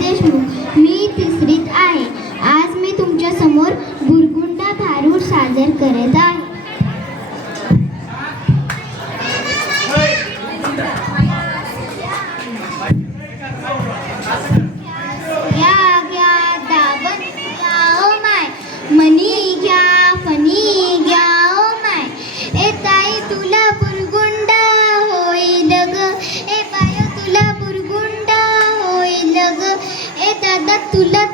देशमुख. मी तिसरीत आहे. आज मी तुमच्या समोर बुरगुंडा भारूड सादर करत आहे. मनी घ्या फनी घ्या ओ माय. ए ताई तुला बुरगुंडा होईल ग. ए बाय तुला बुरगुंडा होईल ग. ए दादा तुला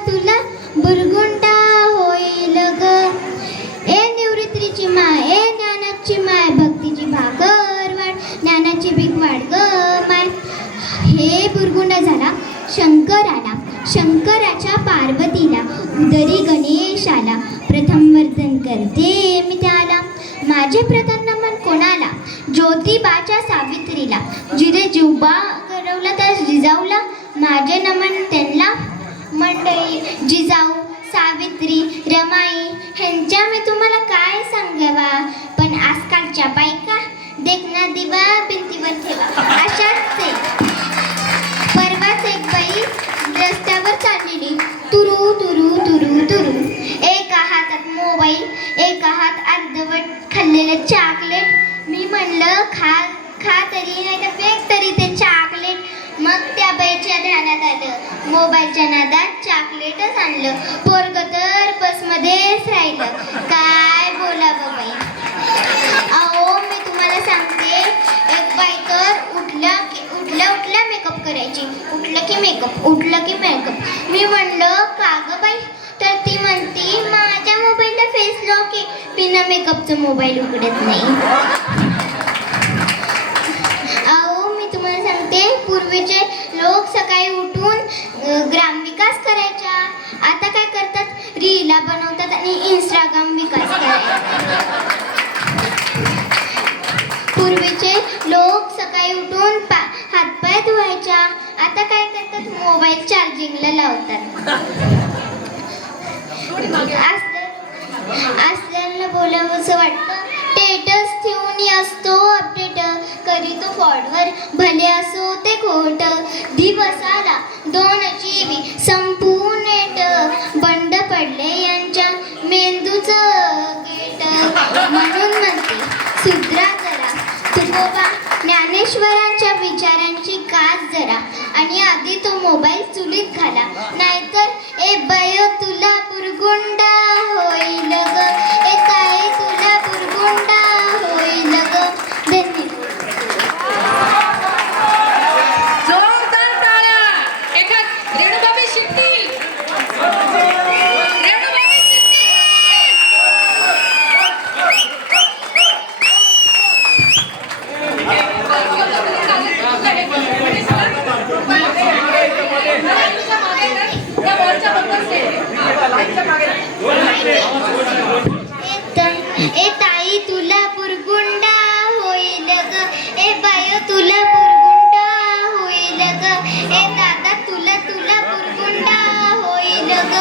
बुरगुंडा होईल ग. ए निवृत्तीची माय, ए ज्ञानाची माय, भक्तीची भाकर वाढ, ज्ञानाची भीक वाढ ग माय. हे बुरगुंडा झाला शंकराला. शंकराच्या पार्वतीला, उदरी गणेशाला, प्रथम वर्धन करते मी त्याला. माझे प्रथम नमन कोणाला? ज्योतिबाच्या सावित्रीला. जिरे जिवबा गरवला त्या जिजाऊला, माझे नमन त्यांना. मंडळी, जिजाऊ, सावित्री, रमाई ह्यांच्या मी तुम्हाला काय सांगावा, पण आजकालच्या बायका देखना दिवा भिंतीवर ठेवा अशाच ते. परवाच एक बाई रस्त्यावर चाललेली, तुरू तुरू तुरू तुरू. एका हातात मोबाईल, एका हात अर्धवट खाल्लेलं चॉकलेट. मी म्हणलं खा तरी नाही तर फेक तरी ते चॉकलेट. मग त्या बाईच्या ध्यानात आलं, मोबाईलच्या नादात चॉकलेटच आणलं. पोरगं तर बसमध्येच राहिलं. काय बोलावं बाई. अहो मी तुम्हाला सांगते, एक बाई तर उठल्या मेकअप करायची. उठलं की मेकअप. मी म्हणलं का गं बाई? तर ती म्हणती माझ्या मोबाईलला फेस लॉक आहे, बिना मेकअपचं मोबाईल उघडत नाही. अहो मी तुम्हाला सांगते, पूर्वीचे लोक सकाळी उठून ग्रामविकास करायच्या. आता काय करतात? रीला बनवतात आणि इंस्टाग्राम विकास करायचा. पूर्वीचे लोक सकाळी उठून हातपाय धुवायच्या. आता काय करतात? मोबाईल चार्जिंगला लावतात. असल्याला बोलावंसं वाटतं. स्टेटस ठेवून असतो अपडेट, करीतो फॉरवर्ड भले असो ते खोट. दिवसाला 2 GB संपून नेट, बंड पडले यांच्या मेंदूचं गेट. म्हणून म्हणते सुधरा जरा तुकोबा, ज्ञानेश्वरांच्या विचारांची कास जरा, आणि आधी तो मोबाईल चुलीत घाला. नाहीतर ए बायो तुला बुरगुंडा होईल ग. ए ताई तुला बुरगुंडा होईल ग. धन्यवाद. जोरदार टाळ्या. एका रेणुबाई शिट्टी. रेणुबाई शिट्टी. ए ताई तुला बुरगुंडा होईल ग. ए बायो तुला बुरगुंडा होईल ग. ए दादा तुला बुरगुंडा होईल ग.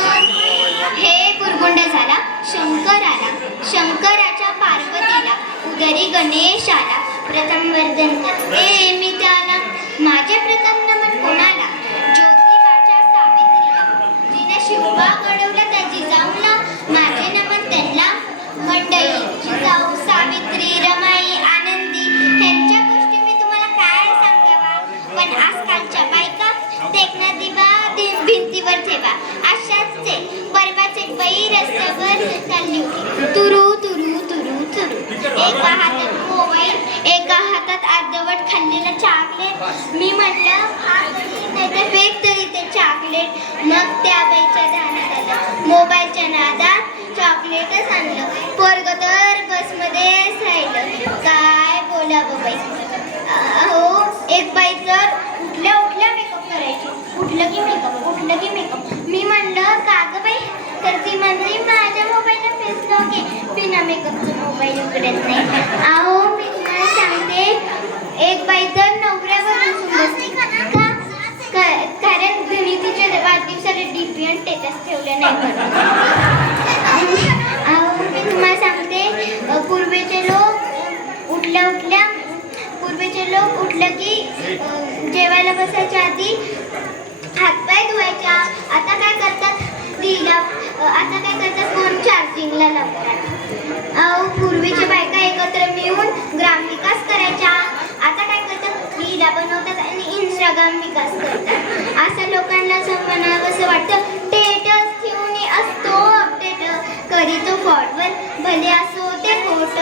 हे बुरगुंडा झाला शंकराला. शंकराच्या पार्वतीला, उदरी गणेशाला, प्रथम वर्धन करते मी त्याला. माझे प्रथम नमन कोणाला? ज्योतिबाच्या सावित्रीला. जिने शिवबा घडवला त्या जिजाऊला, माझे नमन त्यांना. मंडळी, जिजाऊ, सावित्री, रमाई, आनंदी ह्यांच्या गोष्टी मी तुम्हाला काय सांगावा, पण आजकालच्या बायका देखना दिवा भिंतीवर ठेवा अशाच ते. परवाच एक बाई रस्त्यावर चालली होती, तुरू तुरू तुरू तुरू. एका हातात मोबाईल, एका हातात अर्धवट खाल्लेलं चॉकलेट. मी म्हटलं खा तरी नाही तर फेक तरी ते चॉकलेट. मग त्या बाईच्या ध्यानात आलं, मोबाईलच्या नादात चॉकलेटच आणलं. पोरगं तर बसमध्येच राहिलं. काय बोलावं बाई. अहो एक बाई तर उठल्या मेकअप करायची. उठलं की मेकअप. मी म्हणलं का गं बाई? तर ती म्हणली माझ्या मोबाईलला फेस लॉक आहे, बिना मेकअपचं मोबाईल उघडत नाही. अहो मी तुम्हाला सांगते, एक बाई तर नवऱ्यावर बसून बसली. कारण घरी तिच्या वाढदिवसाला डीपी आणि स्टेटस ठेवलं नाही म्हणून. मी तुम्हाला सांगते, पूर्वीचे लोक उठलं की जेवायला बसायच्या आधी हातपाय धुवायच्या, विकास करतात असं लोकांना म्हणावंसं वाटतं. स्टेटस ठेवून असतो अपडेट करीतो फॉरवर्ड भले असो ते खोट.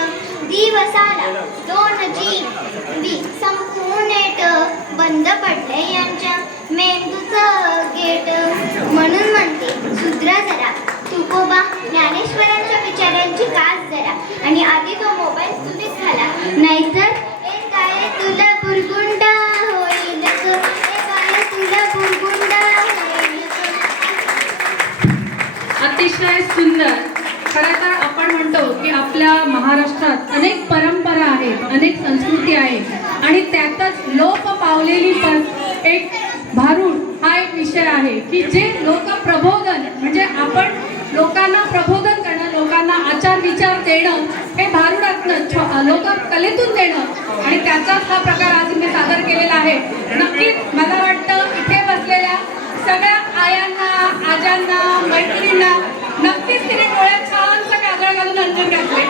दिवसाला 2 GB संपूर्ण नेट बंद पडले यांच्या मेंदूचं गेट. म्हणून म्हणते सुधरा जरा तुकोबा ज्ञानेश्वरांच्या विचारांची कास जरा आणि आधी तो मोबाईल सुनीत घाला. नाहीतर ए काय तुला बुरगुंडा होईल ग, ए काय तुला बुरगुंडा होईल ग. अतिशय सुंदर. खरं तर आपण म्हणतो की आपल्या महाराष्ट्रात अनेक परंपरा आहेत, अनेक संस्कृती आहे आणि त्यातच लोप पावलेली एक भारूड हा एक विषय आहे की जे लोक प्रबोधन म्हणजे आपण लोकांना प्रबोधन करणं, लोकांना आचार विचार देणं, हे भारुडातनं लोक कलेतून देणं आणि त्याचाच हा प्रकार आज मी सादर केलेला आहे. नक्कीच मला वाटतं इथे बसलेल्या सगळ्या आयांना, आजांना, मैत्रिणींना नक्कीच तिने डोळ्यात छानसं काजळ घालून अंजन घातले.